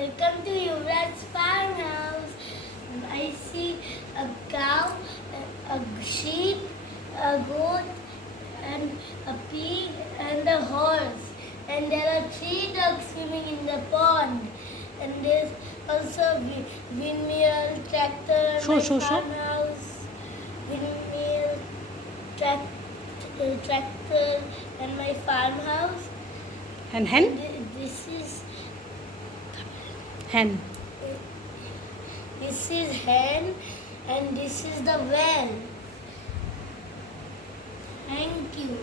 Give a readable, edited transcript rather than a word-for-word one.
Welcome to Yuvraj's farmhouse. I see a cow, a sheep, a goat, and a pig, and a horse. And there are 3 ducks swimming in the pond. And there's also windmill, tractor, farmhouse, windmill, tractor, and my farmhouse. And hen? This is Hen. This is hen, and this is the well. Thank you.